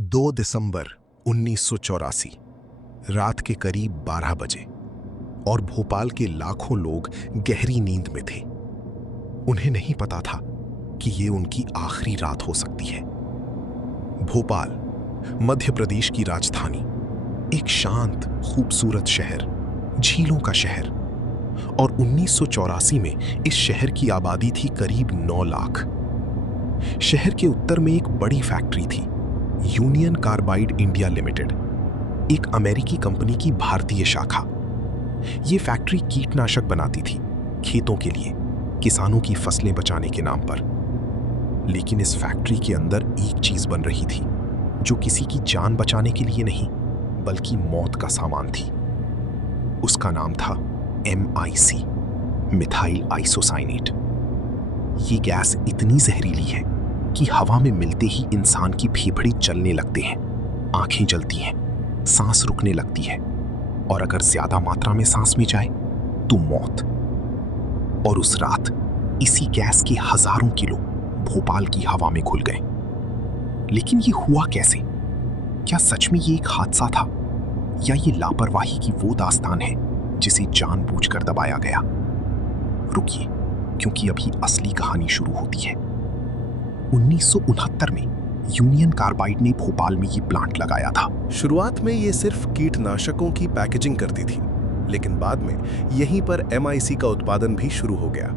2 दिसंबर 1984 रात के करीब 12 बजे और भोपाल के लाखों लोग गहरी नींद में थे। उन्हें नहीं पता था कि ये उनकी आखिरी रात हो सकती है। भोपाल मध्य प्रदेश की राजधानी, एक शांत खूबसूरत शहर, झीलों का शहर। और 1984 में इस शहर की आबादी थी करीब 9 लाख। शहर के उत्तर में एक बड़ी फैक्ट्री थी, यूनियन कार्बाइड इंडिया लिमिटेड, एक अमेरिकी कंपनी की भारतीय शाखा। ये फैक्ट्री कीटनाशक बनाती थी खेतों के लिए, किसानों की फसलें बचाने के नाम पर। लेकिन इस फैक्ट्री के अंदर एक चीज बन रही थी जो किसी की जान बचाने के लिए नहीं बल्कि मौत का सामान थी। उसका नाम था MIC, मिथाइल आइसोसाइनेट। ये गैस इतनी जहरीली है कि हवा में मिलते ही इंसान की फेफड़े जलने लगते हैं, आंखें जलती हैं, सांस रुकने लगती है और अगर ज्यादा मात्रा में सांस में जाए तो मौत। और उस रात इसी गैस के हजारों किलो भोपाल की हवा में घुल गए। लेकिन ये हुआ कैसे? क्या सच में ये एक हादसा था या ये लापरवाही की वो दास्तान है जिसे जानबूझकर दबाया गया? रुकिए, क्योंकि अभी असली कहानी शुरू होती है। 1969 में यूनियन कार्बाइड ने भोपाल में ये प्लांट लगाया था। शुरुआत में ये सिर्फ कीटनाशकों की पैकेजिंग करती थी, लेकिन बाद में यहीं पर MIC का उत्पादन भी शुरू हो गया।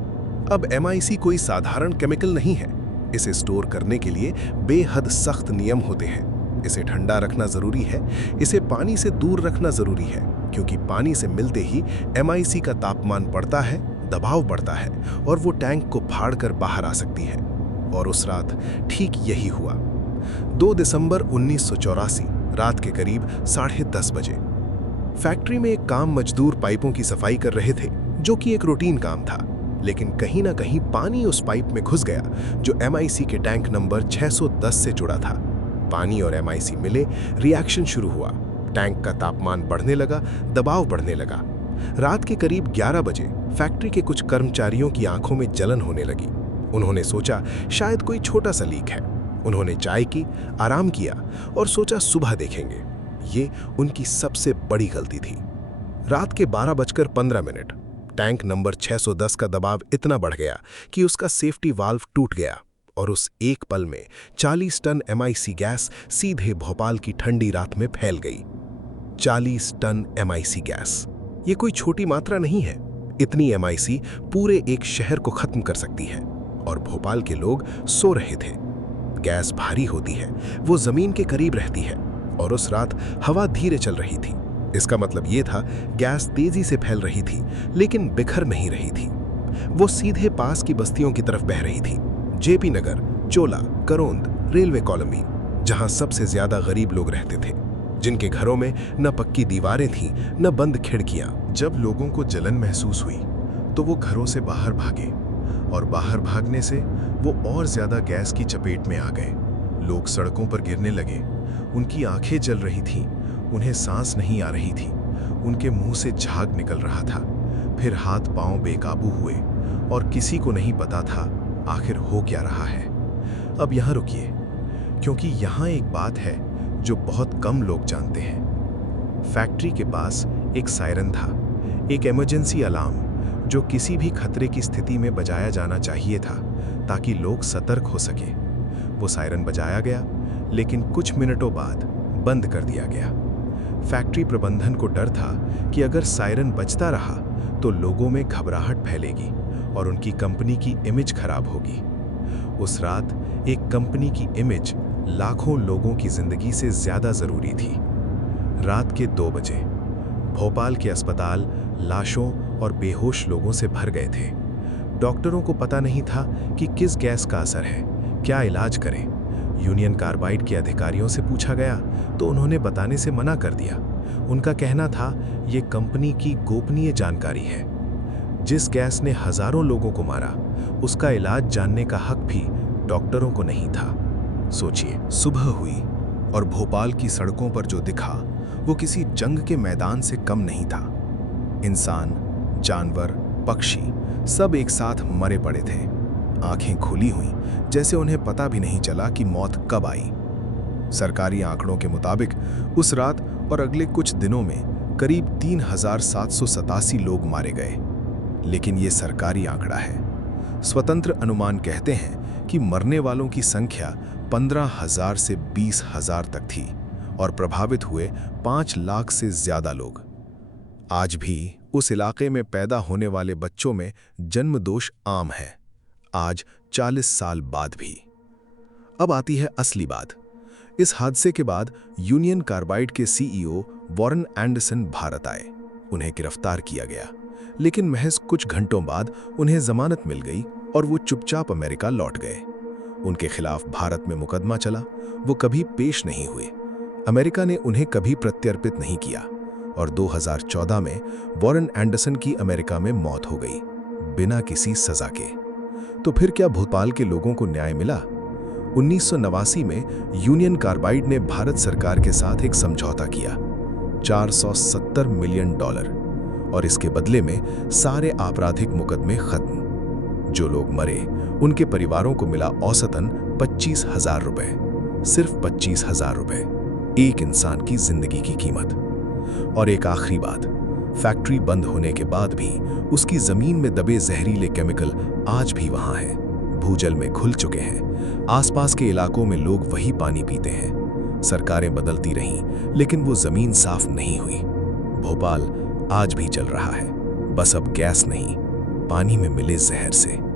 अब MIC कोई साधारण केमिकल नहीं है। इसे स्टोर करने के लिए बेहद सख्त नियम होते हैं। इसे ठंडा रखना जरूरी है, इसे पानी से दूर रखना जरूरी है, क्योंकि पानी से मिलते ही MIC का तापमान बढ़ता है, दबाव बढ़ता है और वो टैंक को फाड़कर बाहर आ सकती है। और उस रात ठीक यही हुआ। 2 दिसंबर 1984 रात के करीब 10:30 बजे फैक्ट्री में एक काम मजदूर पाइपों की सफाई कर रहे थे, जो कि एक रूटीन काम था। लेकिन कहीं ना कहीं पानी उस पाइप में घुस गया जो MIC के टैंक नंबर 610 से जुड़ा था। पानी और MIC मिले, रिएक्शन शुरू हुआ। टैंक का तापमान बढ़ने लगा, दबाव बढ़ने लगा। रात के करीब 11 बजे फैक्ट्री के कुछ कर्मचारियों की आंखों में जलन होने लगी। उन्होंने सोचा शायद कोई छोटा सा लीक है। उन्होंने चाय की, आराम किया और सोचा सुबह देखेंगे। ये उनकी सबसे बड़ी गलती थी। रात के 12:15 टैंक नंबर 610 का दबाव इतना बढ़ गया कि उसका सेफ्टी वाल्व टूट गया और उस एक पल में 40 टन MIC गैस सीधे भोपाल की ठंडी रात में फैल गई। 40 टन MIC गैस, ये कोई छोटी मात्रा नहीं है। इतनी MIC पूरे एक शहर को खत्म कर सकती है। और भोपाल के लोग सो रहे थे। गैस भारी होती है, वो जमीन के करीब रहती है और उस रात हवा धीरे चल रही थी। इसका मतलब ये था गैस तेजी से फैल रही थी, लेकिन बिखर नहीं रही थी। वो सीधे पास की बस्तियों की तरफ बह रही थी। JP नगर, चोला, करोंद, रेलवे कॉलोनी, जहां सबसे ज्यादा गरीब लोग रहते थे, जिनके घरों में न पक्की दीवारें थीं न बंद खिड़कियां। जब लोगों को जलन महसूस हुई तो वो घरों से बाहर भागे और बाहर भागने से वो और ज्यादा गैस की चपेट में आ गए। लोग सड़कों पर गिरने लगे। उनकी आंखें जल रही थीं, उन्हें सांस नहीं आ रही थी, उनके मुंह से झाग निकल रहा था। फिर हाथ पांव बेकाबू हुए और किसी को नहीं पता था आखिर हो क्या रहा है। अब यहाँ रुकिए, क्योंकि यहाँ एक बात है जो बहुत कम लोग जानते हैं। फैक्ट्री के पास एक सायरन था, एक इमरजेंसी अलार्म जो किसी भी खतरे की स्थिति में बजाया जाना चाहिए था ताकि लोग सतर्क हो सके। वो सायरन बजाया गया, लेकिन कुछ मिनटों बाद बंद कर दिया गया। फैक्ट्री प्रबंधन को डर था कि अगर सायरन बजता रहा तो लोगों में घबराहट फैलेगी और उनकी कंपनी की इमेज खराब होगी। उस रात एक कंपनी की इमेज लाखों लोगों की जिंदगी से ज्यादा जरूरी थी। रात के 2 बजे भोपाल के अस्पताल लाशों और बेहोश लोगों से भर गए थे। डॉक्टरों को पता नहीं था कि किस गैस का असर है, क्या इलाज करें। यूनियन कार्बाइड के अधिकारियों से पूछा गया तो उन्होंने बताने से मना कर दिया। उनका कहना था ये कंपनी की गोपनीय जानकारी है। जिस गैस ने हजारों लोगों को मारा, उसका इलाज जानने का हक भी डॉक्टरों को नहीं था। सोचिए, सुबह हुई और भोपाल की सड़कों पर जो दिखा वो किसी जंग के मैदान से कम नहीं था। इंसान, जानवर, पक्षी सब एक साथ मरे पड़े थे। आंखें खुली हुई, जैसे उन्हें पता भी नहीं चला कि मौत कब आई। सरकारी आंकड़ों के मुताबिक उस रात और अगले कुछ दिनों में करीब 3,787 लोग मारे गए। लेकिन ये सरकारी आंकड़ा है। स्वतंत्र अनुमान कहते हैं कि मरने वालों की संख्या 15,000 से 20,000 तक थी और प्रभावित हुए 5 लाख से ज्यादा लोग। आज भी उस इलाके में पैदा होने वाले बच्चों में जन्म दोष आम है, आज 40 साल बाद भी। अब आती है असली बात। इस हादसे के बाद यूनियन कार्बाइड के सीईओ वॉरेन एंडरसन भारत आए। उन्हें गिरफ्तार किया गया, लेकिन महज कुछ घंटों बाद उन्हें जमानत मिल गई और वो चुपचाप अमेरिका लौट गए। उनके खिलाफ भारत में मुकदमा चला, वो कभी पेश नहीं हुए। अमेरिका ने उन्हें कभी प्रत्यर्पित नहीं किया और 2014 में वॉरेन एंडरसन की अमेरिका में मौत हो गई, बिना किसी सजा के। तो फिर क्या भोपाल के लोगों को न्याय मिला? 1989 में यूनियन कार्बाइड ने भारत सरकार के साथ एक समझौता किया, $470 मिलियन, और इसके बदले में सारे आपराधिक मुकदमे खत्म। जो लोग मरे उनके परिवारों को मिला औसतन 25,000 रुपए, सिर्फ 25,000 रुपए, एक इंसान की जिंदगी की कीमत। और एक आखिरी बात, फैक्ट्री बंद होने के बाद भी उसकी जमीन में दबे जहरीले केमिकल आज भी वहां हैं, भूजल में घुल चुके हैं। आसपास के इलाकों में लोग वही पानी पीते हैं। सरकारें बदलती रहीं, लेकिन वो जमीन साफ नहीं हुई। भोपाल आज भी जल रहा है, बस अब गैस नहीं, पानी में मिले जहर से।